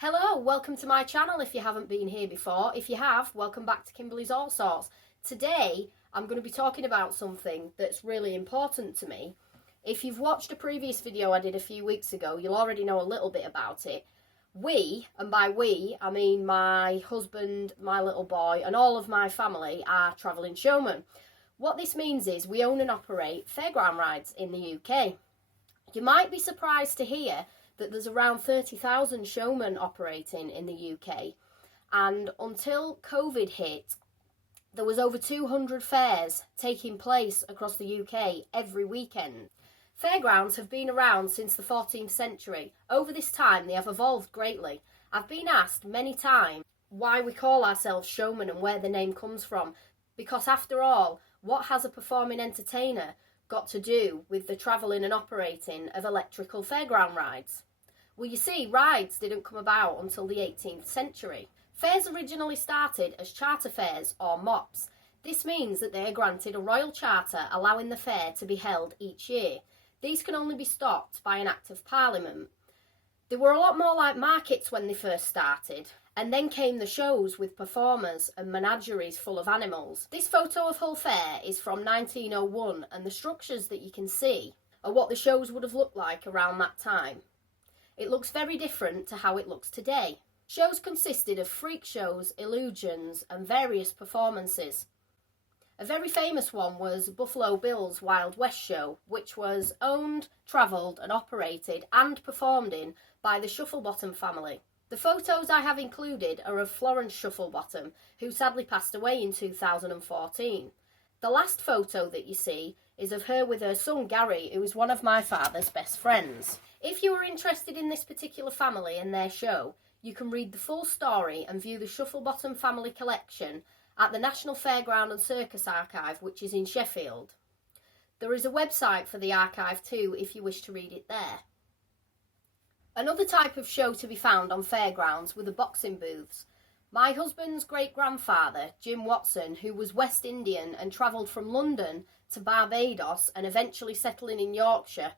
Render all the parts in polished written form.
Hello, welcome to my channel if you haven't been here before. If you have, welcome back to Kimberly's All Sorts. Today, I'm going to be talking about something that's really important to me. If you've watched a previous video I did a few weeks ago, you'll already know a little bit about it. We, and by we, I mean my husband, my little boy, and all of my family are travelling showmen. What this means is we own and operate fairground rides in the UK. You might be surprised to hear that there's around 30,000 showmen operating in the UK, and until COVID hit, there was over 200 fairs taking place across the UK every weekend. Fairgrounds have been around since the 14th century. Over this time they have evolved greatly. I've been asked many times why we call ourselves showmen and where the name comes from, because after all, what has a performing entertainer got to do with the travelling and operating of electrical fairground rides? Well, you see, rides didn't come about until the 18th century. Fairs originally started as charter fairs or MOPs. This means that they are granted a royal charter allowing the fair to be held each year. These can only be stopped by an Act of Parliament. They were a lot more like markets when they first started, and then came the shows with performers and menageries full of animals. This photo of Hull Fair is from 1901, and the structures that you can see are what the shows would have looked like around that time. It looks very different to how it looks today. Shows consisted of freak shows, illusions, and various performances. A very famous one was Buffalo Bill's Wild West Show, which was owned, travelled and operated and performed in by the Shufflebottom family. The photos I have included are of Florence Shufflebottom, who sadly passed away in 2014. The last photo that you see is of her with her son Gary, who is one of my father's best friends. If you are interested in this particular family and their show, you can read the full story and view the Shufflebottom family collection at the National Fairground and Circus Archive, which is in Sheffield. There is a website for the archive too if you wish to read it there. Another type of show to be found on fairgrounds were the boxing booths. My husband's great-grandfather, Jim Watson, who was West Indian and travelled from London to Barbados and eventually settling in Yorkshire,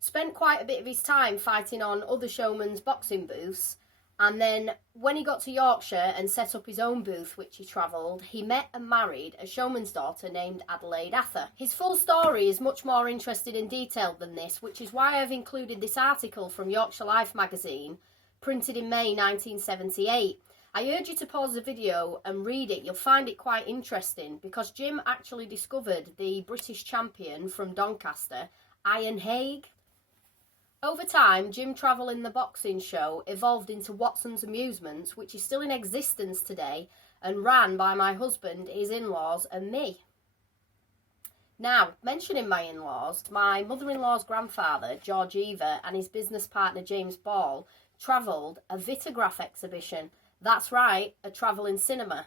spent quite a bit of his time fighting on other showmen's boxing booths, and then when he got to Yorkshire and set up his own booth, which he travelled, he met and married a showman's daughter named Adelaide Ather. His full story is much more interesting and detailed than this, which is why I've included this article from Yorkshire Life magazine, printed in May 1978. I urge you to pause the video and read it. You'll find it quite interesting because Jim actually discovered the British champion from Doncaster, Iron Haig. Over time, Jim Travel in the Boxing Show evolved into Watson's Amusements, which is still in existence today and ran by my husband, his in-laws and me. Now, mentioning my in-laws, my mother-in-law's grandfather, George Eva, and his business partner, James Ball, travelled a Vitograph exhibition. That's right, a travelling cinema.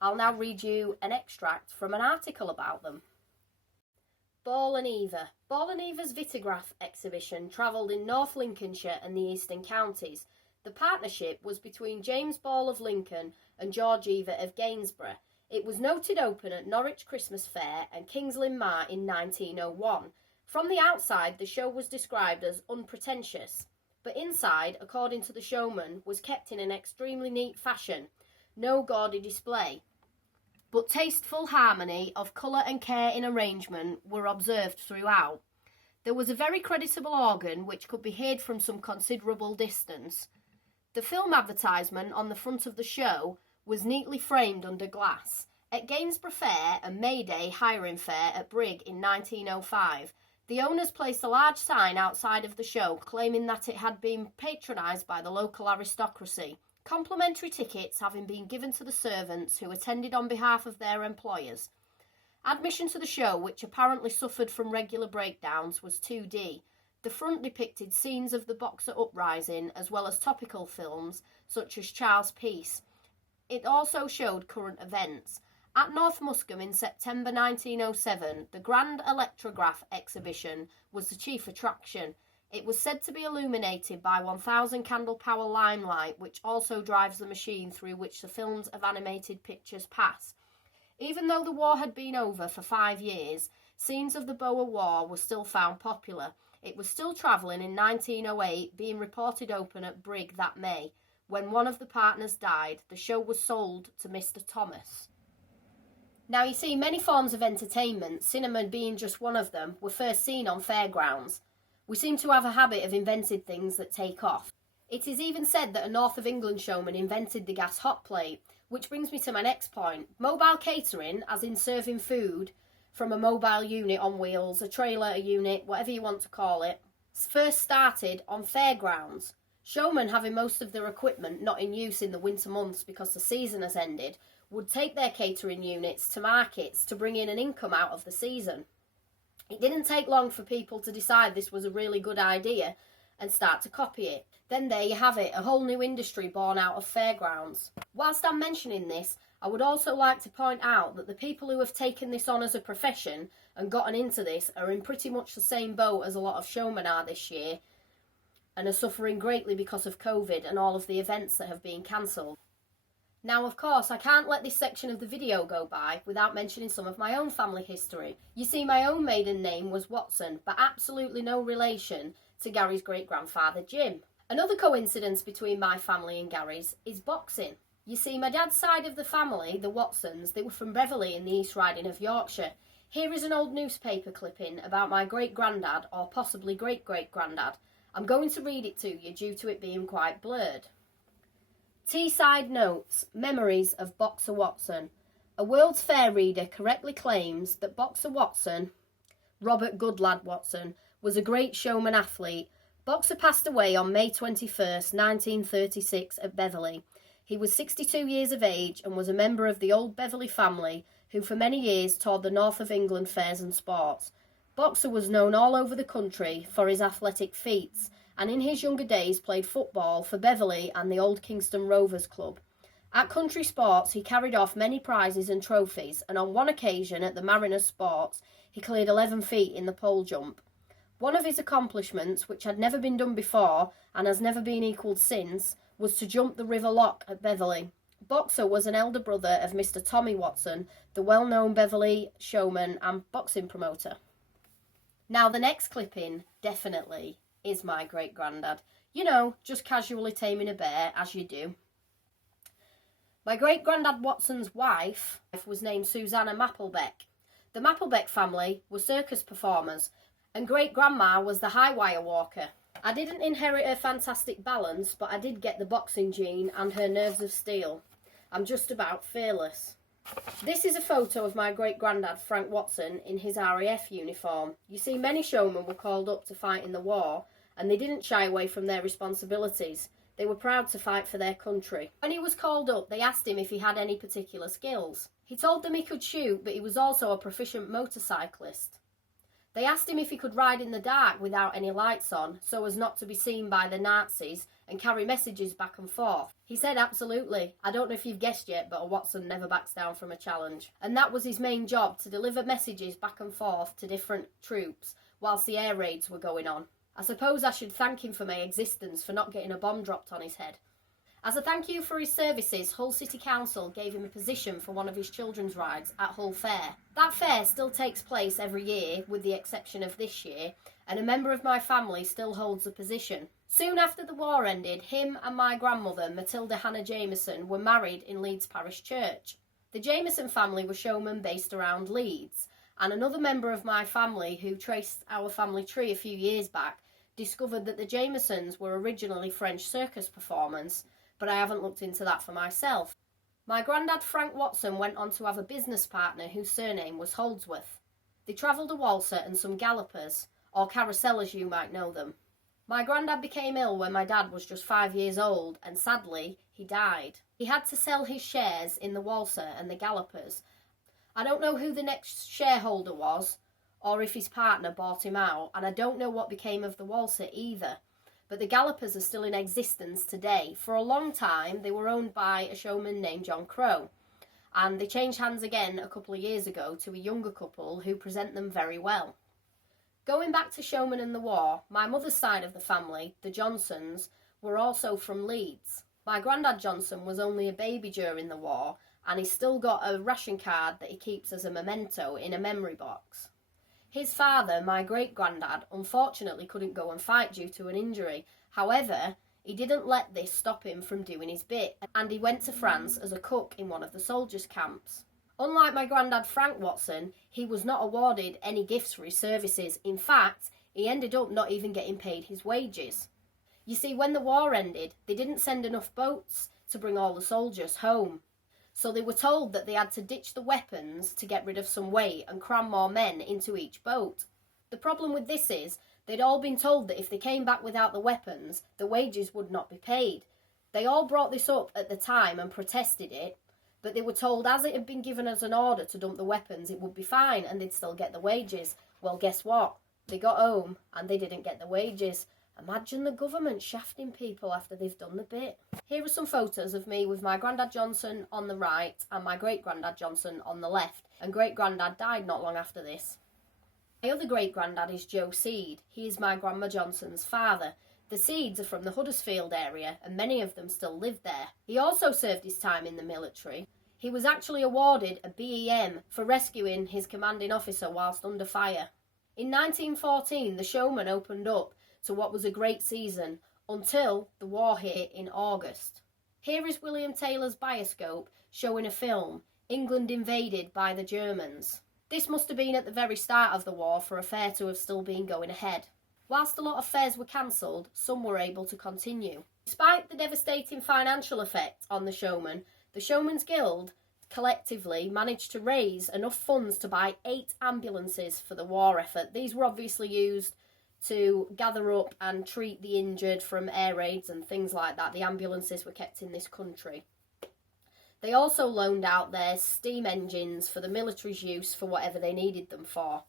I'll now read you an extract from an article about them. Ball and Eva. Ball and Eva's Vitograph exhibition travelled in North Lincolnshire and the Eastern Counties. The partnership was between James Ball of Lincoln and George Eva of Gainsborough. It was noted open at Norwich Christmas Fair and King's Lynn Mart in 1901. From the outside, the show was described as unpretentious, but inside, according to the showman, was kept in an extremely neat fashion. No gaudy display, but tasteful harmony of colour and care in arrangement were observed throughout. There was a very creditable organ which could be heard from some considerable distance. The film advertisement on the front of the show was neatly framed under glass. At Gainsborough Fair and May Day hiring fair at Brigg in 1905, the owners placed a large sign outside of the show claiming that it had been patronised by the local aristocracy, complimentary tickets having been given to the servants who attended on behalf of their employers. Admission to the show, which apparently suffered from regular breakdowns, was 2D. The front depicted scenes of the Boxer Uprising as well as topical films such as Charles Peace. It also showed current events. At North Muscombe in September 1907, the Grand Electrograph exhibition was the chief attraction. It was said to be illuminated by 1,000 candle power limelight, which also drives the machine through which the films of animated pictures pass. Even though the war had been over for 5 years, scenes of the Boer War were still found popular. It was still travelling in 1908, being reported open at Brigg that May. when one of the partners died, the show was sold to Mr. Thomas. Now you see, many forms of entertainment, cinema being just one of them, were first seen on fairgrounds. We seem to have a habit of inventing things that take off. It is even said that a North of England showman invented the gas hot plate, which brings me to my next point. Mobile catering, as in serving food from a mobile unit on wheels, a trailer, a unit, whatever you want to call it, first started on fairgrounds. Showmen, having most of their equipment not in use in the winter months because the season has ended, would take their catering units to markets to bring in an income out of the season. It didn't take long for people to decide this was a really good idea and start to copy it. Then there you have it, a whole new industry born out of fairgrounds. Whilst I'm mentioning this, I would also like to point out that the people who have taken this on as a profession and gotten into this are in pretty much the same boat as a lot of showmen are this year, and are suffering greatly because of COVID and all of the events that have been cancelled. Now, of course, I can't let this section of the video go by without mentioning some of my own family history. You see, my own maiden name was Watson, but absolutely no relation to Gary's great-grandfather Jim. Another coincidence between my family and Gary's is boxing. You see, my dad's side of the family, the Watsons, they were from Beverley in the East Riding of Yorkshire. Here is an old newspaper clipping about my great-granddad, or possibly great-great-granddad. I'm going to read it to you due to it being quite blurred. Teesside Notes, Memories of Boxer Watson. A World's Fair reader correctly claims that Boxer Watson, Robert Goodlad Watson, was a great showman athlete. Boxer passed away on May 21st, 1936 at Beverley. He was 62 years of age and was a member of the old Beverley family who for many years toured the North of England fairs and sports. Boxer was known all over the country for his athletic feats, and in his younger days played football for Beverley and the Old Kingston Rovers Club. At country sports he carried off many prizes and trophies, and on one occasion at the Mariners Sports he cleared 11 feet in the pole jump. One of his accomplishments, which had never been done before and has never been equalled since, was to jump the River Loch at Beverley. Boxer was an elder brother of Mr. Tommy Watson, the well-known Beverley showman and boxing promoter. Now the next clipping, definitely, is my great-granddad. You know, just casually taming a bear, as you do. My great-granddad Watson's wife was named Susanna Mapplebeck. The Mapplebeck family were circus performers, and great-grandma was the high wire walker. I didn't inherit her fantastic balance, but I did get the boxing gene and her nerves of steel. I'm just about fearless. This is a photo of my great-granddad Frank Watson in his RAF uniform. You see, many showmen were called up to fight in the war, and they didn't shy away from their responsibilities. They were proud to fight for their country. When he was called up, they asked him if he had any particular skills. He told them he could shoot, but he was also a proficient motorcyclist. They asked him if he could ride in the dark without any lights on, so as not to be seen by the Nazis, and carry messages back and forth. He said absolutely. I don't know if you've guessed yet, but a Watson never backs down from a challenge. And that was his main job, to deliver messages back and forth to different troops whilst the air raids were going on. I suppose I should thank him for my existence for not getting a bomb dropped on his head. As a thank you for his services, Hull City Council gave him a position for one of his children's rides at Hull Fair. That fair still takes place every year, with the exception of this year, and a member of my family still holds the position. Soon after the war ended, him and my grandmother, Matilda Hannah Jameson, were married in Leeds Parish Church. The Jameson family were showmen based around Leeds, and another member of my family who traced our family tree a few years back discovered that the Jamesons were originally French circus performers, but I haven't looked into that for myself. My granddad Frank Watson went on to have a business partner whose surname was Holdsworth. They travelled a waltzer and some gallopers, or carousel as you might know them. My granddad became ill when my dad was just 5 years old, and sadly, he died. He had to sell his shares in the waltzer and the gallopers. I don't know who the next shareholder was, or if his partner bought him out, and I don't know what became of the waltzer either. But the gallopers are still in existence today. For a long time, they were owned by a showman named John Crow, and they changed hands again a couple of years ago to a younger couple who present them very well. Going back to showmen and the war, my mother's side of the family, the Johnsons, were also from Leeds. My granddad Johnson was only a baby during the war, and he's still got a ration card that he keeps as a memento in a memory box. His father, my great-granddad, unfortunately couldn't go and fight due to an injury. However, he didn't let this stop him from doing his bit, and he went to France as a cook in one of the soldiers' camps. Unlike my granddad Frank Watson, he was not awarded any gifts for his services. In fact, he ended up not even getting paid his wages. You see, when the war ended, they didn't send enough boats to bring all the soldiers home. So they were told that they had to ditch the weapons to get rid of some weight and cram more men into each boat. The problem with this is, they'd all been told that if they came back without the weapons, the wages would not be paid. They all brought this up at the time and protested it, but they were told as it had been given as an order to dump the weapons, it would be fine and they'd still get the wages. Well, guess what? They got home and they didn't get the wages. Imagine the government shafting people after they've done the bit. Here are some photos of me with my Grandad Johnson on the right and my great-granddad Johnson on the left, and great-granddad died not long after this. My other great-granddad is Joe Seed. He is my Grandma Johnson's father. The Seeds are from the Huddersfield area and many of them still live there. He also served his time in the military. He was actually awarded a BEM for rescuing his commanding officer whilst under fire. In 1914, the Showmen opened up to what was a great season until the war hit in August. Here is William Taylor's bioscope showing a film, England Invaded by the Germans. This must have been at the very start of the war for a fair to have still been going ahead. Whilst a lot of fairs were cancelled, some were able to continue. Despite the devastating financial effect on the Showmen, the Showmen's Guild collectively managed to raise enough funds to buy 8 ambulances for the war effort. These were obviously used to gather up and treat the injured from air raids and things like that. The ambulances were kept in this country. They also loaned out their steam engines for the military's use for whatever they needed them for.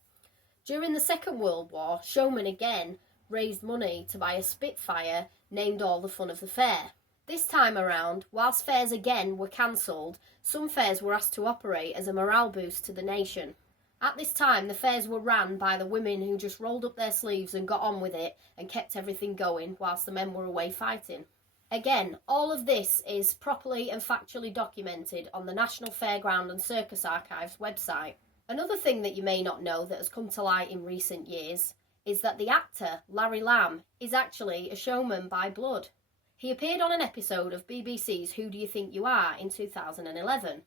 During the Second World War, Showmen again raised money to buy a Spitfire named All the Fun of the Fair. This time around, whilst fairs again were cancelled, some fairs were asked to operate as a morale boost to the nation. At this time, the fairs were ran by the women who just rolled up their sleeves and got on with it and kept everything going whilst the men were away fighting. Again, all of this is properly and factually documented on the National Fairground and Circus Archives website. Another thing that you may not know that has come to light in recent years is that the actor Larry Lamb is actually a showman by blood. He appeared on an episode of BBC's Who Do You Think You Are in 2011.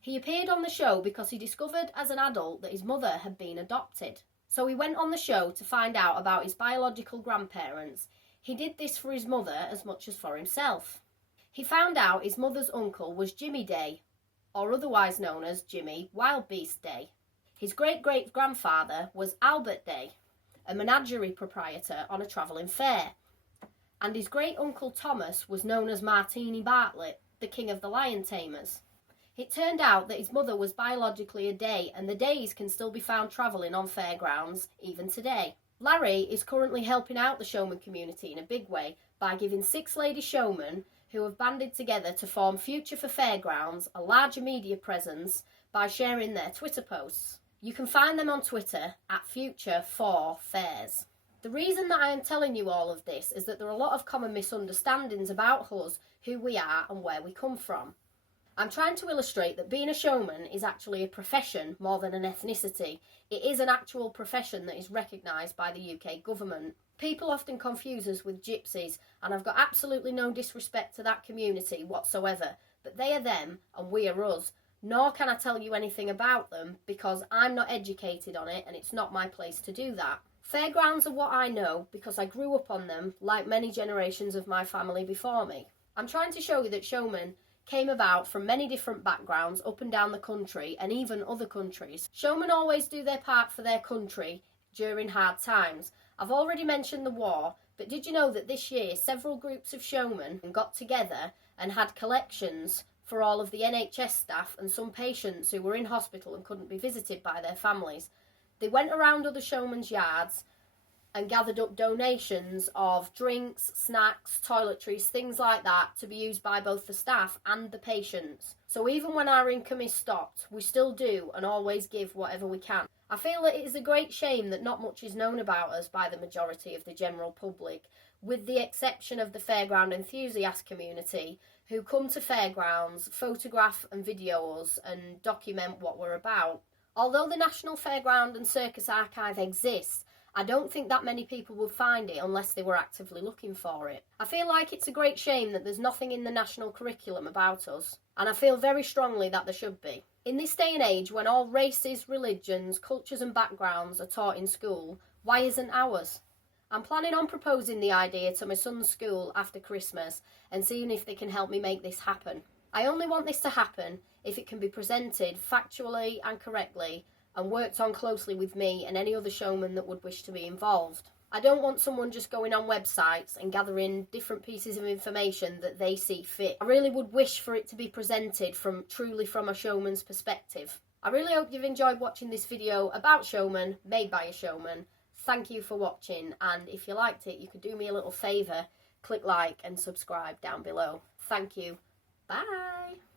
He appeared on the show because he discovered as an adult that his mother had been adopted. So he went on the show to find out about his biological grandparents. He did this for his mother as much as for himself. He found out his mother's uncle was Jimmy Day, or otherwise known as Jimmy Wildbeast Day. His great-great-grandfather was Albert Day, a menagerie proprietor on a travelling fair. And his great-uncle Thomas was known as Martini Bartlett, the king of the lion tamers. It turned out that his mother was biologically a Day, and the Days can still be found travelling on fairgrounds even today. Larry is currently helping out the showman community in a big way by giving 6 lady showmen who have banded together to form Future for Fairgrounds a larger media presence by sharing their Twitter posts. You can find them on Twitter at Future for Fairs. The reason that I am telling you all of this is that there are a lot of common misunderstandings about us, who we are and where we come from. I'm trying to illustrate that being a showman is actually a profession more than an ethnicity. It is an actual profession that is recognised by the UK government. People often confuse us with gypsies, and I've got absolutely no disrespect to that community whatsoever, but they are them and we are us. Nor can I tell you anything about them because I'm not educated on it and it's not my place to do that. Fairgrounds are what I know because I grew up on them like many generations of my family before me. I'm trying to show you that showmen came about from many different backgrounds up and down the country and even other countries. Showmen always do their part for their country during hard times. I've already mentioned the war, but did you know that this year several groups of showmen got together and had collections for all of the NHS staff and some patients who were in hospital and couldn't be visited by their families? They went around other showmen's yards and gathered up donations of drinks, snacks, toiletries, things like that to be used by both the staff and the patients. So even when our income is stopped, we still do and always give whatever we can. I feel that it is a great shame that not much is known about us by the majority of the general public, with the exception of the fairground enthusiast community who come to fairgrounds, photograph and video us and document what we're about. Although the National Fairground and Circus Archive exists, I don't think that many people would find it unless they were actively looking for it. I feel like it's a great shame that there's nothing in the national curriculum about us, and I feel very strongly that there should be. In this day and age, when all races, religions, cultures and backgrounds are taught in school, why isn't ours? I'm planning on proposing the idea to my son's school after Christmas and seeing if they can help me make this happen. I only want this to happen if it can be presented factually and correctly and worked on closely with me and any other showman that would wish to be involved. I don't want someone just going on websites and gathering different pieces of information that they see fit. I really would wish for it to be presented truly from a showman's perspective. I really hope you've enjoyed watching this video about Showmen, made by a showman. Thank you for watching, and if you liked it, you could do me a little favour, click like and subscribe down below. Thank you. Bye!